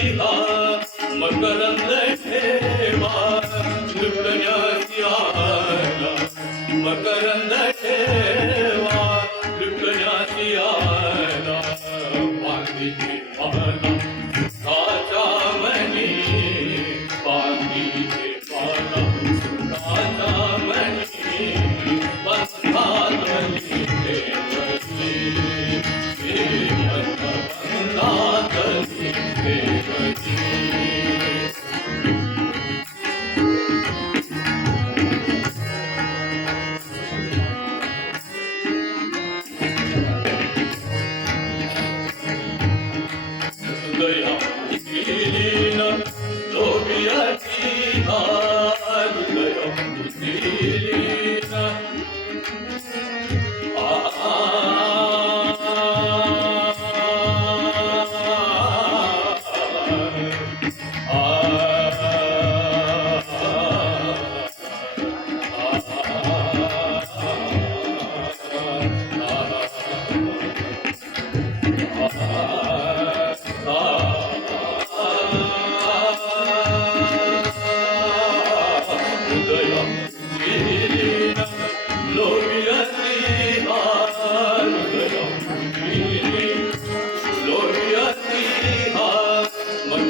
ठेवा मकरंद ठेवा मकरंद ठेवा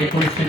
एकोणीसशे